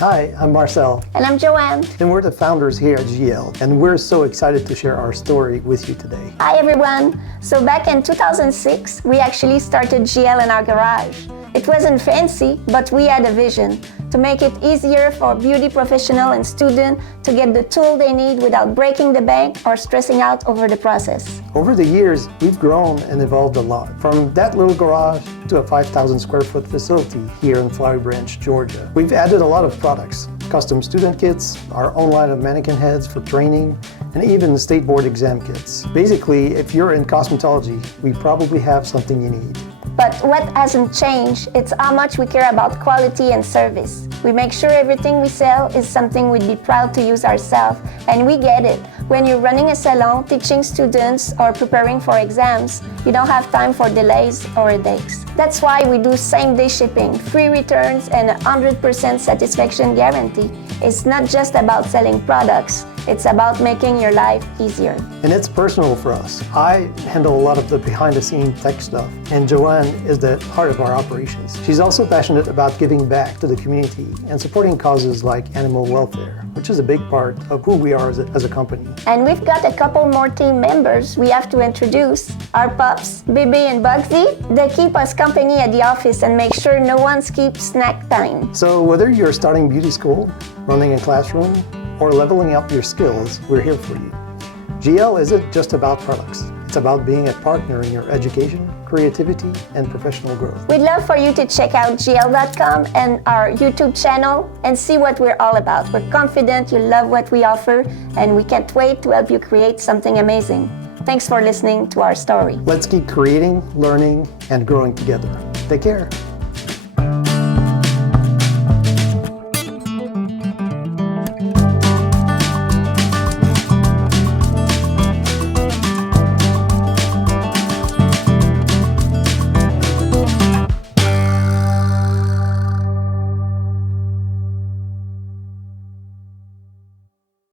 Hi, I'm Marcel. And I'm Joanne. And we're the founders here at Giell. And we're so excited to share our story with you today. Hi everyone. So back in 2006, we actually started Giell in our garage. It wasn't fancy, but we had a vision to make it easier for beauty professional and student to get the tool they need without breaking the bank or stressing out over the process. Over the years, we've grown and evolved a lot. From that little garage to a 5,000 square foot facility here in Flowery Branch, Georgia. We've added a lot of products, custom student kits, our own line of mannequin heads for training, and even the state board exam kits. Basically, if you're in cosmetology, we probably have something you need. But what hasn't changed, it's how much we care about quality and service. We make sure everything we sell is something we'd be proud to use ourselves, and we get it. When you're running a salon, teaching students, or preparing for exams, you don't have time for delays or headaches. That's why we do same-day shipping, free returns, and a 100% satisfaction guarantee. It's not just about selling products, it's about making your life easier. And it's personal for us. I handle a lot of the behind-the-scenes tech stuff, and Joanne is the heart of our operations. She's also passionate about giving back to the community and supporting causes like animal welfare, which is a big part of who we are as a company. And we've got a couple more team members we have to introduce. Our pups, Bebe and Bugsy. They keep us company at the office and make sure no one skips snack time. So whether you're starting beauty school, running a classroom, or leveling up your skills, we're here for you. Giell isn't just about products. It's about being a partner in your education, creativity, and professional growth. We'd love for you to check out giell.com and our YouTube channel and see what we're all about. We're confident you love what we offer, and we can't wait to help you create something amazing. Thanks for listening to our story. Let's keep creating, learning, and growing together. Take care.